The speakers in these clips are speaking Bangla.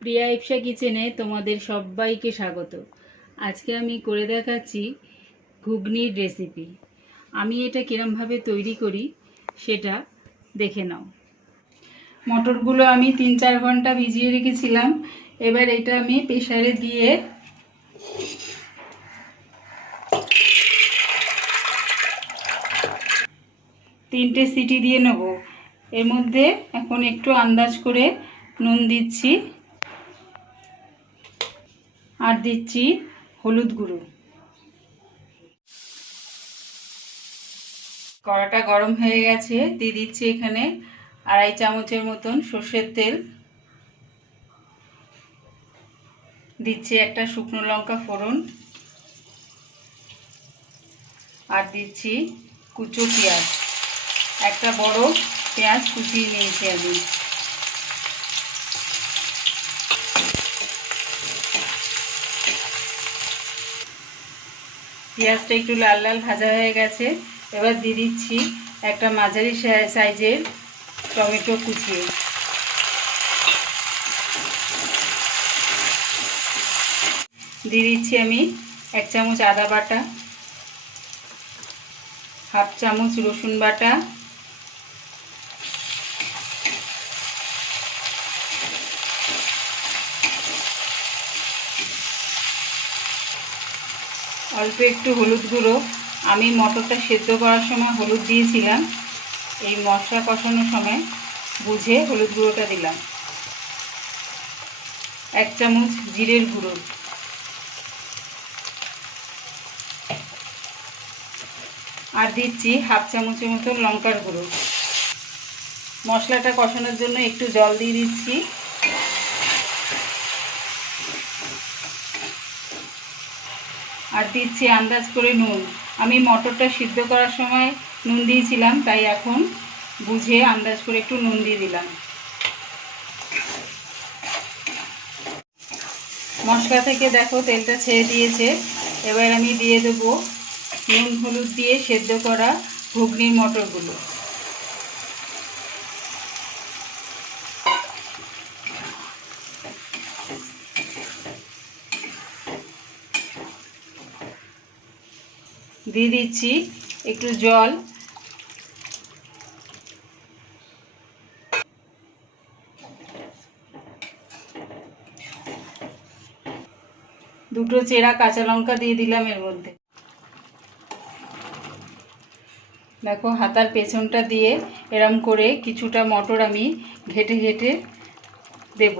প্রিয়া ইপসা কিচেনে তোমাদের সবাইকে স্বাগত। আজকে আমি করে দেখাচ্ছি ঘুগনির রেসিপি। আমি এটা কিরমভাবে তৈরি করি সেটা দেখে নাও। মটরগুলো আমি 3-4 ঘন্টা ভিজিয়ে রেখেছিলাম। এবার এটা আমি প্রেসারে দিয়ে তিনটে সিটি দিয়ে নেব। এর মধ্যে এখন একটু আন্দাজ করে নুন দিচ্ছি আর দিচ্ছি হলুদ গুঁড়ো। কড়াটা গরম হয়ে গেছে, দিয়ে দিচ্ছি এখানে 2.5 চামচের মতন সর্ষের তেল, দিচ্ছি একটা শুকনো লঙ্কা ফোড়ন, আর দিচ্ছি কুচো পেঁয়াজ। একটা বড় পেঁয়াজ কুচিয়ে নিয়েছি আমি। পেঁয়াজটা একটু লাল লাল ভাজা হয়ে গেছে। এবার দিয়ে দিচ্ছি একটা মাঝারি সাইজের টমেটো কুচিয়ে। দিয়ে দিচ্ছি আমি 1 চামচ আদা বাটা, 1/2 চামচ রসুন বাটা, অল্প একটু হলুদ গুঁড়ো। আমি মটরটা সেদ্ধ করার সময় হলুদ দিয়েছিলাম, এই মশলা কষানোর সময় বুঝে হলুদ গুঁড়োটা দিলাম। 1 চামচ জিরের গুঁড়ো, আর দিচ্ছি 1/2 চামচের মতো লঙ্কার গুঁড়ো। মশলাটা কষানোর জন্য একটু জল দিয়ে দিচ্ছি। আর দিচ্ছি আন্দাজ করে নুন। আমি মটরটা সিদ্ধ করার সময় নুন দিয়েছিলাম, তাই এখন বুঝে আন্দাজ করে একটু নুন দিয়ে দিলাম। মশলা থেকে দেখো তেলটা ছেড়ে দিয়েছে। এবার আমি দিয়ে দেবো নুন হলুদ দিয়ে সেদ্ধ করা ঘুগনির মটরগুলো। দিয়ে দিচ্ছি একটু জল, দুটো চেরা কাঁচা লঙ্কা দিয়ে দিলাম এর মধ্যে। দেখো হাতার পেছনটা দিয়ে এরম করে কিছুটা মটর আমি ঘেটে ঘেটে দেব।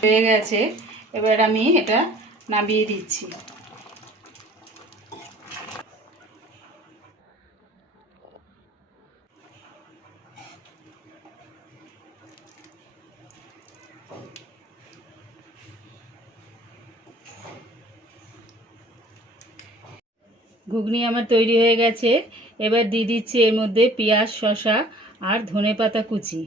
হয়ে গেছে, এবার আমি এটা নামিয়ে দিচ্ছি। ঘুগনি আমার তৈরি হয়ে গেছে। এবার দিয়ে দিচ্ছি এর মধ্যে পেঁয়াজ, শসা আর ধনেপাতা কুচি।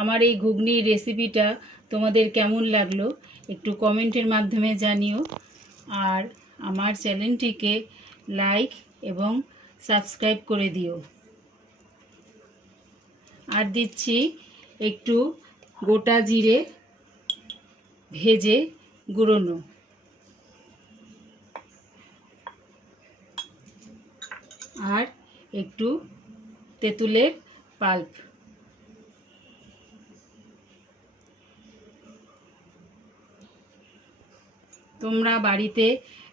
আমার এই ঘুগনির রেসিপিটা তোমাদের কেমন লাগলো একটু কমেন্টের মাধ্যমে জানিও। আর আমার চ্যানেলটিকে লাইক এবং সাবস্ক্রাইব করে দিও। আর দিচ্ছি একটু গোটা জিরে ভেজে গুঁড়োনো, আর একটু তেঁতুলের পাল্প। তোমরা বাড়িতে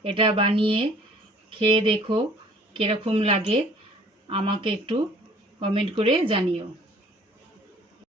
এটা বানিয়ে খেয়ে দেখো কীরকম লাগে, আমাকে একটু কমেন্ট করে জানিও।